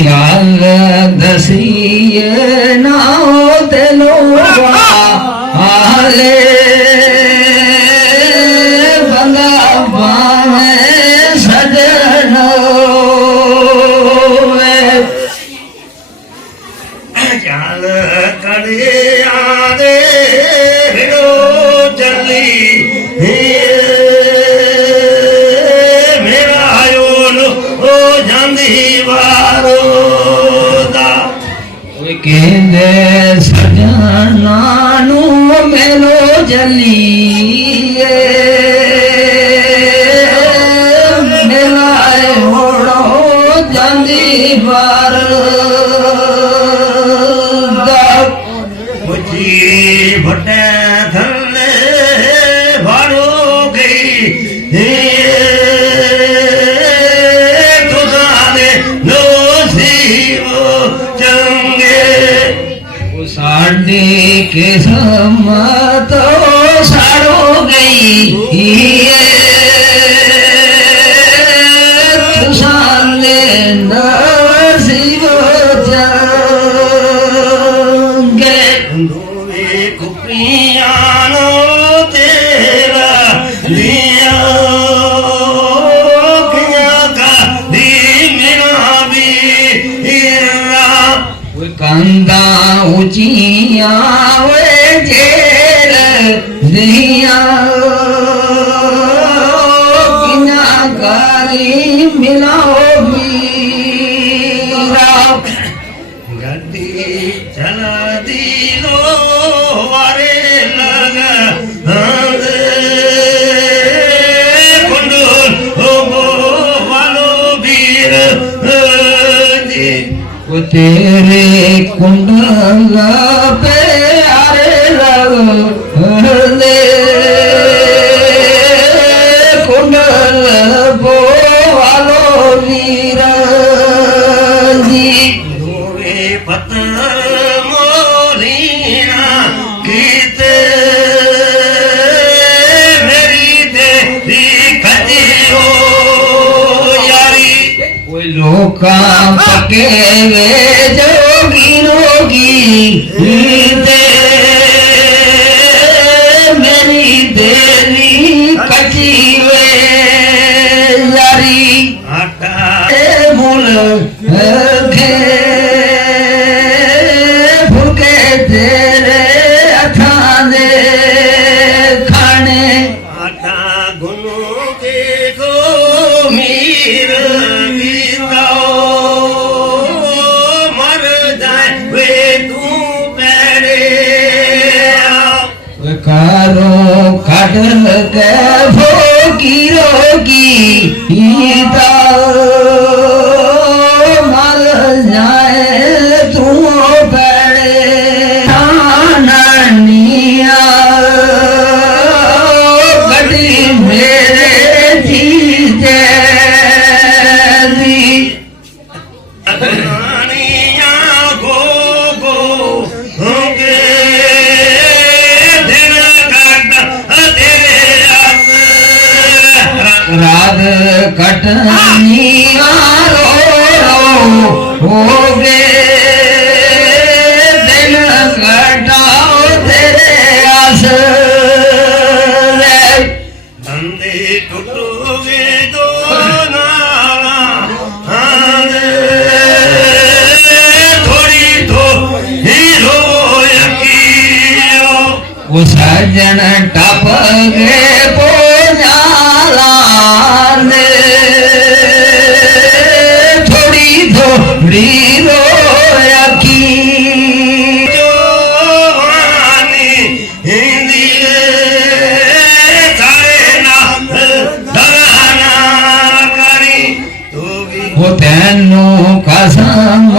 ਗੱਲ ਦਸੀਏ ਨਾ ਤੇ ਲੋਗਾ ਆਲੇ ਬੰਦਾ ਬਾਵੇਂ ਸਜਣੋ ਚੱਲ ਕੜਿਆਂ ਦੇ ਹਿੜੋ ਚੱਲੀ ਮੇਰਾ ਓਨ ਹੋ ਜਾਂਦੀ ਵਾਰੋ ਦਾ ਓਏ ਕਹਿੰਦੇ ਸਜਣਾ ਨੂੰ ਮਿਲੋ ਜਲੀਏ ਮੇਰਾ ਹੋੜੋ ਜਾਂਦੀ ਵਾਰ ਮੁੱਛੀ ਵੱਟੇ ਥੱਲੇ ਵਾਰੋ ਗਈ ਤੁਸਾਂ ਦੇ ਨਸੀਬ ਚੰਗੇ ਸਾਡੀ ਕਿਸਮਤ ਸਾੜੋ ਗਈ ਤੁਸਾਂ ਦੇ ਨਸੀਬ ਚੰਗੇ ਦੋਵੇਂ ਕੁੱਪੀਆਂ ਨੂੰ ਤੇਰਾ ਲੀਆਂ ਕਿਆਂ ਕਾ ਦੀ ਮੇਰਾ ਵੀਰਾ ਓਏ ਕੰਧਾਂ ਉੱਚੀਆਂ ਓਏ ਜੇਰ ਦੀਆਂ ਕਿਨਾਂ ਕਰੀ ਮਿਲਾਓ ਵੀਰਾ ਗੱਡੀ ਚਲਦੀ ਲੋ ਵਾਰੇ ਲਗ ਹੰਦੇ ਕੁੰਡਲ ਹੋ ਵਾਲੋ ਵੀਰ ਜੀ ਉਹ ਤੇਰੇ ਕੁੰਡਲ ਪਿਆਰੇ ਲੱਗਦੇ ਕੁੰਡਲ ਬੋਵਾਲੋ ਵੀਰ ਜੀ ਦੋਵੇਂ ਪੱਤਰ ਮੋਲੀਆਂ ਕੀਤੇ ਮੇਰੀ ਤੇਰੀ ਕਜੀਓ ਯਾਰੀ ਓਏ ਲੋਕਾਂ ਪੱਕੇ ਵੇ ਜੋਗੀ ਰੋਗੀ ਤੇ ਮੇਰੀ ਦੇਰੀ ਕੱਚੀ ਵੇ ਯਾਰੀ ਆਟਾ ਮੁੱਲ ਖੇ ਫੁਲਕੇ ਤੇਰੇ ਹੱਥਾਂ ਦੇ ਖਾਣੇ ਆਟਾ ਗੁਨੂ ਦੇਖੋ ਮੀਰ ਗੀਤਾਓ ਮਰ ਜਾਏ ਵੇ ਤੂੰ ਪੈੜੇ ਓਏ ਕਾਰੋ ਕੱਢ ਕੇ ਫੋਕੀ ਰੋਗੀ ਹੀਤਾ ਮਰ ਜਾਏ ਤੂੰ ਪੈੜੇ ਨਾਨੀਆ ਗੱਡੀ ਮੇਰੇ ਜੀਜੇ ਦੀ ਅਧਾਨੀਆਂ ਗੋ ਗੋ ਹੋਗੇ ਦਿਨ ਕੱਟ ਤੇਰੇ ਰਾਤ ਕਟਨੀਆਂ ਰੋ ਹੋਗੇ ਦਿਨ ਕਟਾਓ ਤੇਰੇ ਆਸ ਅੰਦੇ ਟੁੱਟੋਗੇ ਦੋ ਨਾਲਾਂ ਹਾਂਦੇ ਥੋੜੀ ਦੋ ਹੀਰੋ ਯਕੀਓ ਉਹ ਸਜਣ ਟੱਪ ਗਏ ਪੋਜਾਲਾ ਨੇ ਥੋੜੀ ਥੋੜੀ ਰੋਇਆ ਕੀ ਜਵਾਨੀ ਹਿੰਦੀ ਸਾਰੇ ਨਾਲ ਦਰਾਨਾ ਕਰੀ ਤੂੰ ਵੀ ਉਹ ਤੈਨੂੰ ਕਸਮ